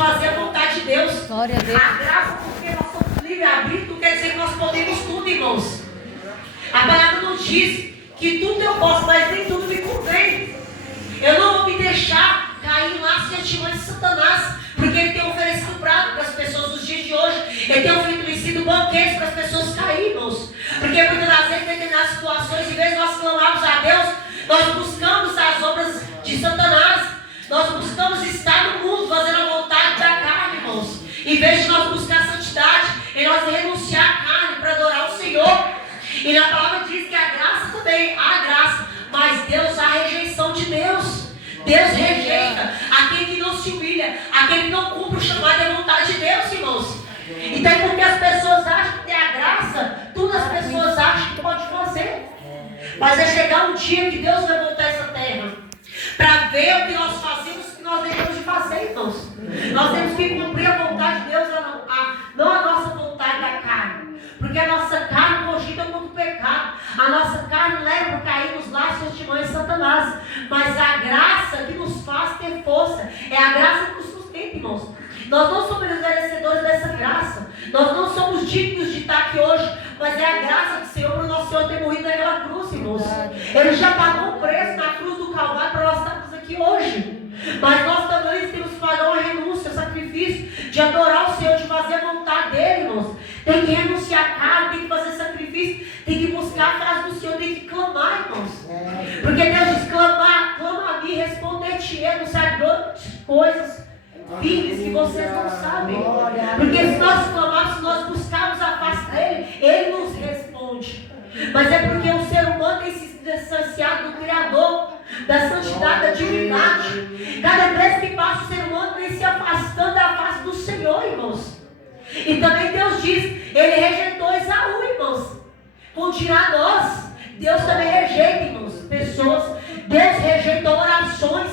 fazer a vontade de Deus. Glória a Deus. A graça, porque nós somos livre-arbítrio, quer dizer que nós podemos tudo, irmãos. A palavra nos diz que tudo eu posso, mas nem tudo me convém. Eu não vou me deixar cair em laços e artimanhas de Satanás, porque ele tem oferecido prato para as pessoas nos dias de hoje. Ele tem oferecido banquetes para as pessoas caírem, irmãos. Porque muitas das vezes, em determinadas situações, em vez de nós clamarmos a Deus, nós buscamos as obras de Satanás. Nós buscamos estar no mundo, fazendo a vontade da carne, irmãos. Em vez de nós buscar a santidade, e nós renunciar à carne para adorar o Senhor. E na palavra diz que a graça também, há graça, mas Deus, há rejeição de Deus. Deus rejeita aquele que não se humilha, aquele que não cumpre o chamado e a vontade de Deus, irmãos. Então, porque as pessoas acham que tem a graça, tudo as pessoas acham que pode fazer. Mas é chegar um dia que Deus vai voltar essa terra para ver o que nós fazemos, o que nós deixamos de fazer, irmãos. Nós temos que cumprir a vontade de Deus, não a nossa vontade da carne. Porque a nossa carne cogita contra o pecado. A nossa carne leva a cair nos laços e artimanhas de Satanás. Mas a graça que nos faz ter força é a graça que nos sustenta, irmãos. Nós não somos merecedores dessa graça. Nós não somos dignos de estar aqui hoje. Mas é a graça do Senhor para o nosso Senhor ter morrido naquela cruz, irmãos. Ele já pagou o preço na cruz do Calvário para nós estarmos aqui hoje. Mas nós também temos que pagar uma renúncia, um sacrifício de adorar o Senhor, de fazer a vontade dele, irmãos. Tem que renunciar a carne, tem que fazer sacrifício, tem que buscar a casa do Senhor, tem que clamar, irmãos. Porque Deus diz: clama a mim, responder-te, anunciar grandes coisas firmes que vocês não sabem. Porque se nós clamarmos, se nós buscarmos a face dele, ele nos responde. Mas é porque o ser humano tem se distanciado do Criador, da santidade, da divindade. Cada vez que passa, o ser humano vem se afastando da face do Senhor, irmãos. E também Deus diz, ele rejeitou Esaú, irmãos. Por tirar nós, Deus também rejeita, irmãos, pessoas. Deus rejeitou orações.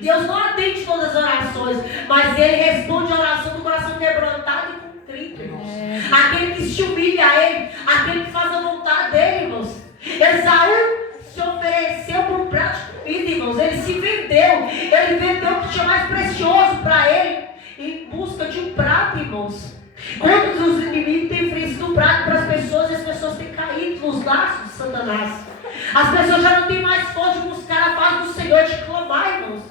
Deus não atende todas as orações, mas ele responde a oração do coração quebrantado e contrito, irmãos. Aquele que se humilha a ele, aquele que faz a vontade dele, irmãos. Esaú se ofereceu por um prato de comida, irmãos. Ele se vendeu. Ele vendeu o que tinha mais precioso para ele em busca de um prato, irmãos. Quando os inimigos têm oferecido um prato para as pessoas, e as pessoas têm caído nos laços de Satanás. As pessoas já não têm mais força de buscar a paz do Senhor, de clamar, irmãos.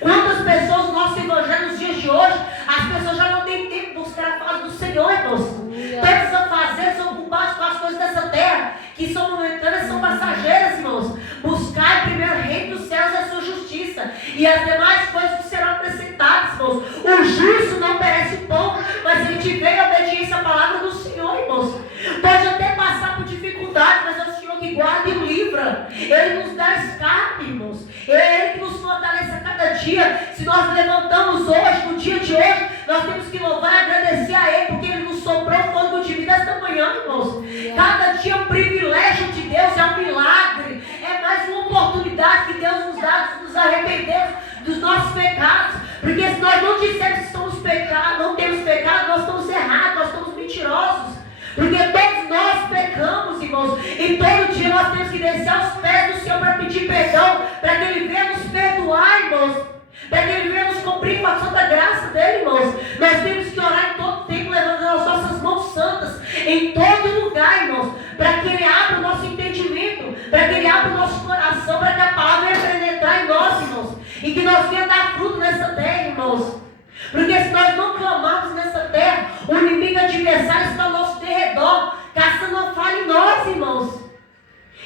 Quantas pessoas no nosso evangelho nos dias de hoje, as pessoas já não têm tempo de buscar a paz do Senhor, irmãos. Todos os afazeres são ocupados com as coisas dessa terra, que são momentâneas, são passageiras, irmãos. Buscar primeiro o reino dos céus e a sua justiça, e as demais coisas que serão acrescentadas, irmãos. O justo não perece o pão, mas ele tiver a obediência à palavra do Senhor, irmãos. Pode até passar por dificuldade, mas é o Senhor que guarda e o livra. Ele nos dá escape, irmãos. É Ele que nos fortalece a cada dia. Se nós levantamos hoje, no dia de hoje, nós temos que louvar e agradecer a Ele, porque Ele nos soprou o fôlego de vida esta manhã, irmãos. Cada dia é um privilégio de Deus, é um milagre. É mais uma oportunidade que Deus nos dá de nos arrependermos dos nossos pecados. Porque se nós não dissermos que estamos pecados, não temos pecado, nós estamos errados, nós estamos mentirosos. Porque todos nós pecamos, irmãos, e todo dia nós temos que descer aos pés do Senhor para pedir perdão, para que Ele venha nos perdoar, irmãos, para que Ele venha nos cumprir com a santa graça dEle, irmãos. Nós temos que orar em todo tempo, levantando as nossas mãos santas, em todo lugar, irmãos, para que Ele abra o nosso entendimento, para que Ele abra o nosso coração, para que a palavra venha penetrar em nós, irmãos, e que nós venhamos dar fruto nessa terra, irmãos. Porque se nós não clamarmos nessa terra, o inimigo adversário está ao nosso derredor, caçando a falha em nós, irmãos.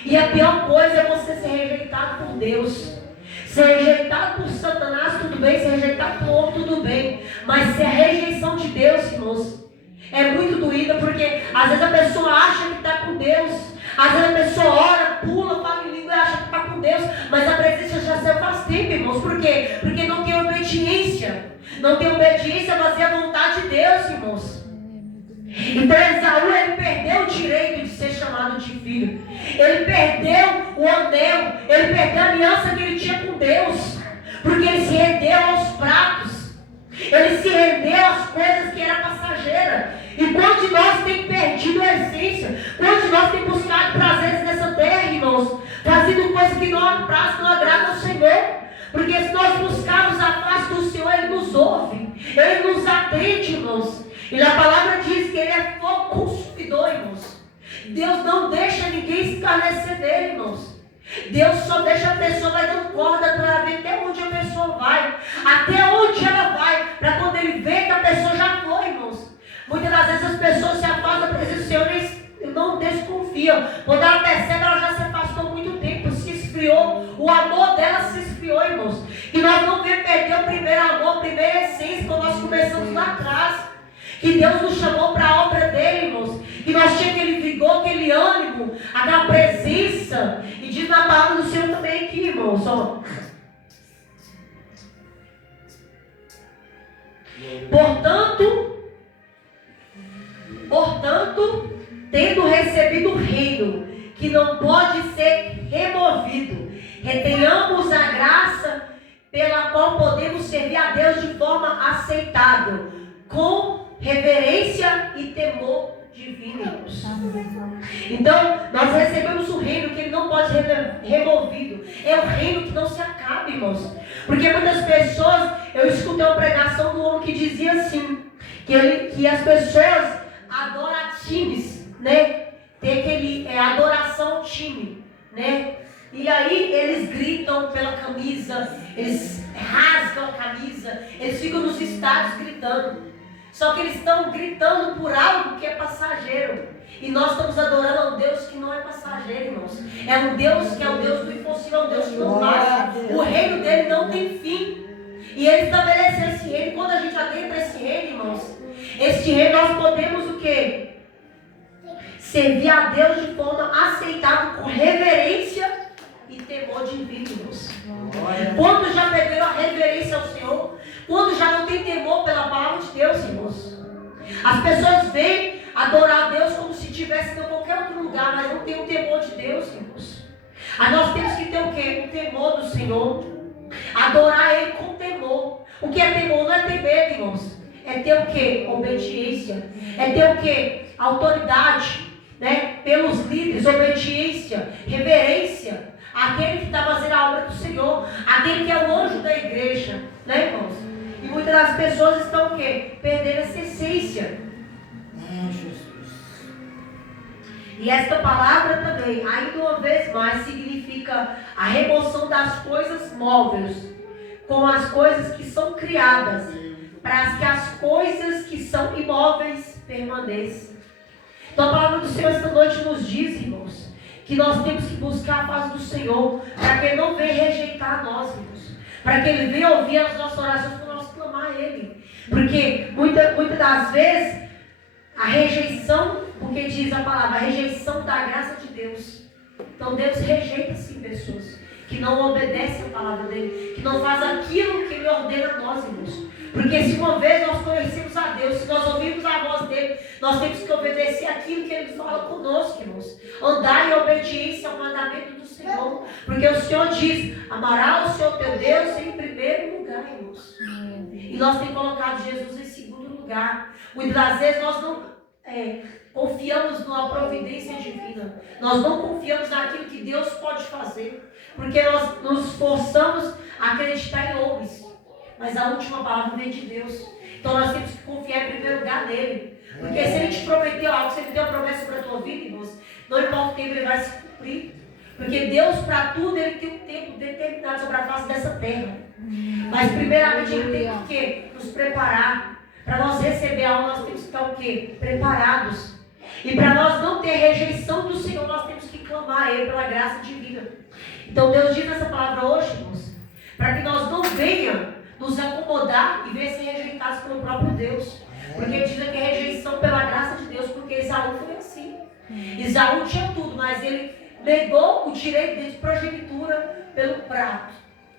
E a pior coisa é você ser rejeitado por Deus. Ser rejeitado por Satanás, tudo bem. Ser rejeitado por outro, tudo bem. Mas ser a rejeição de Deus, irmãos, é muito doída, porque às vezes a pessoa acha que está com Deus. Às vezes a pessoa ora, pula, fala em língua e acha que está com Deus. Mas a presença já saiu faz tempo, irmãos. Por quê? Porque não tem obediência. Não tem obediência a fazer a vontade de Deus, irmãos. Então Esaú, ele perdeu o direito de ser chamado de filho. Ele perdeu o anel. Ele perdeu a aliança que ele tinha com Deus. Porque ele se rendeu aos pratos. Ele se rendeu às coisas que eram passageiras. E quantos de nós tem perdido a essência? Quantos de nós tem buscado prazeres nessa terra, irmãos? Fazendo coisas que não aprazem, não agradam ao Senhor. Porque se nós buscarmos a face do Senhor, Ele nos ouve. ardente, irmãos. E a palavra diz que ele é fogo consumidor, irmãos. Deus não deixa ninguém escarnecer dele, irmãos. Deus só deixa a pessoa, vai dando corda para ver até onde a pessoa vai. Até onde ela vai. Para quando ele vê que a pessoa já foi, irmãos. Muitas das vezes as pessoas se afastam da presença do Senhor e não desconfiam. Quando ela percebe, ela já se afastou há muito tempo, se esfriou. O amor dela se esfriou, irmãos. E nós não devemos perder o primeiro amor, a primeira essência, quando nós começamos lá atrás. Que Deus nos chamou para a obra dele, irmãos. Que nós tínhamos aquele vigor, aquele ânimo, aquela presença. E diz na palavra do Senhor também aqui, irmãos. Ó. Portanto, tendo recebido o reino, que não pode ser removido, retenhamos a graça pela qual podemos servir a Deus de forma aceitável, com reverência e temor divinos. Então, nós recebemos o reino que ele não pode ser removido. É o reino que não se acaba, irmãos. Porque muitas pessoas, eu escutei uma pregação do homem que dizia assim, que as pessoas adoram times, né? Tem aquele adoração time, né? E aí eles gritam pela camisa, eles rasgam a camisa, eles ficam nos estádios gritando. Só que eles estão gritando por algo que é passageiro. E nós estamos adorando a um Deus que não é passageiro, irmãos. É um Deus que é o Deus do impossível, é um Deus que não passa. O reino dele não tem fim. E ele estabeleceu esse reino. Quando a gente adentra esse reino, irmãos, este reino nós podemos o quê? Servir a Deus de forma aceitável, com reverência e temor divino, irmãos. Quando já perderam a reverência ao Senhor? Quando já não tem temor pela palavra de Deus, irmãos? As pessoas vêm adorar a Deus como se estivessem em qualquer outro lugar, mas não tem o temor de Deus, irmãos. Aí nós temos que ter o quê? O temor do Senhor. Adorar Ele com temor. O que é temor? Não é ter medo, irmãos. É ter o quê? Obediência. É ter o quê? Autoridade, né? Pelos líderes, obediência, reverência. Aquele que está fazendo a obra do Senhor. Aquele que é o anjo da igreja, né, irmãos? E muitas das pessoas estão o quê? Perdendo essa essência. E esta palavra também, ainda uma vez mais, significa a remoção das coisas móveis com as coisas que são criadas, para que as coisas que são imóveis permaneçam. Então a palavra do Senhor esta noite nos diz, irmãos, que nós temos que buscar a paz do Senhor, para que Ele não venha rejeitar nós, irmãos. Para que Ele venha ouvir as nossas orações, para nós clamar a Ele. Porque muitas das vezes, a rejeição, porque diz a palavra, a rejeição da graça de Deus. Então Deus rejeita sim pessoas que não obedecem a palavra dEle, que não fazem aquilo que Ele ordena a nós, irmãos. Porque se uma vez nós conhecemos a Deus, se nós ouvirmos a voz dEle, nós temos que obedecer aquilo que Ele fala conosco, irmãos. Andar em obediência ao mandamento do Senhor. Porque o Senhor diz, amará o Senhor teu Deus em primeiro lugar, irmãos. E nós temos colocado Jesus em segundo lugar. Muitas das vezes nós não confiamos numa providência divina. Nós não confiamos naquilo que Deus pode fazer. Porque nós nos esforçamos a acreditar em homens. Mas a última palavra vem de Deus. Então nós temos que confiar em primeiro lugar nele. Porque se Ele te prometeu algo, se Ele deu uma promessa para a tua vida, irmãos, não importa o tempo, Ele vai se cumprir. Porque Deus, para tudo, Ele tem um tempo determinado sobre a face dessa terra. Mas primeiramente Ele tem o quê? Nos preparar. Para nós receber algo, nós temos que estar o quê? Preparados. E para nós não ter rejeição do Senhor, nós temos que clamar a Ele pela graça divina. Então Deus diz nessa palavra hoje, irmãos, para que nós não venhamos nos acomodar e ver ser rejeitados pelo próprio Deus. Porque diz que é rejeição pela graça de Deus, porque Esaú foi assim. Esaú tinha tudo, mas ele negou o direito dele de progenitura pelo prato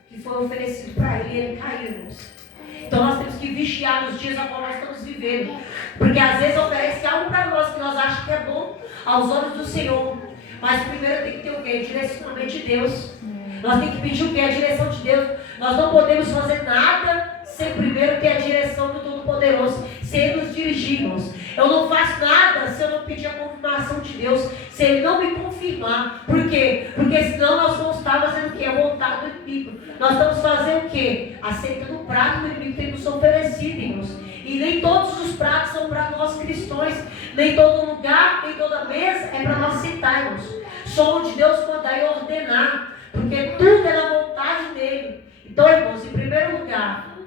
que foi oferecido para ele e ele caiu, irmãos. Então nós temos que vigiar nos dias a qual nós estamos vivendo. Porque às vezes oferece algo para nós que nós achamos que é bom aos olhos do Senhor. Mas primeiro tem que ter o quê? Direcionamento de Deus. Nós temos que pedir o quê? A direção de Deus. Nós não podemos fazer nada sem primeiro ter a direção do Todo-Poderoso, sem nos dirigirmos. Eu não faço nada se eu não pedir a confirmação de Deus, se Ele não me confirmar. Por quê? Porque senão nós vamos estar fazendo o quê? A vontade do inimigo. Nós estamos fazendo o quê? Aceitando o prato do inimigo que tem nos oferecido, irmãos. E nem todo pratos são para nós cristãos. Nem todo lugar, nem toda mesa é para nós sentarmos. Só onde Deus mandar e ordenar. Porque tudo é na vontade dele. Então, irmãos, em primeiro lugar,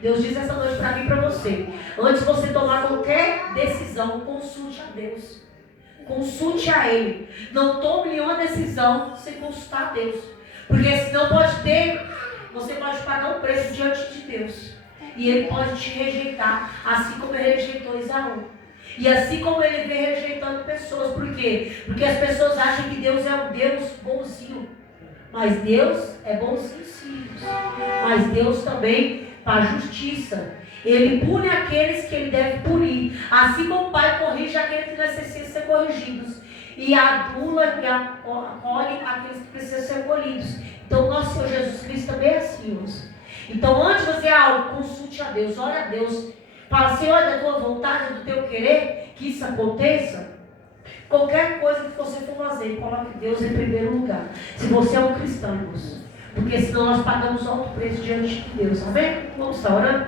Deus diz essa noite para mim e para você. Antes de você tomar qualquer decisão, consulte a Deus. Consulte a Ele. Não tome nenhuma decisão sem consultar a Deus. Porque senão você pode pagar um preço diante de Deus. E Ele pode te rejeitar, assim como Ele rejeitou Esaú. E assim como Ele vem rejeitando pessoas. Por quê? Porque as pessoas acham que Deus é um Deus bonzinho. Mas Deus é bonzinho sim. Mas Deus também faz justiça. Ele pune aqueles que Ele deve punir. Assim como o Pai corrige aqueles que necessitam ser corrigidos. E adula e acolhe aqueles que precisam ser acolhidos. Então, nosso Senhor Jesus Cristo também é assim, irmãos. Então, antes de fazer algo, consulte a Deus, ore a Deus. Fala, Senhor, da tua vontade, do teu querer, que isso aconteça. Qualquer coisa que você for fazer, coloque Deus em primeiro lugar. Se você é um cristão, irmãos. Porque senão nós pagamos alto preço diante de Deus. Amém? Vamos estar orando?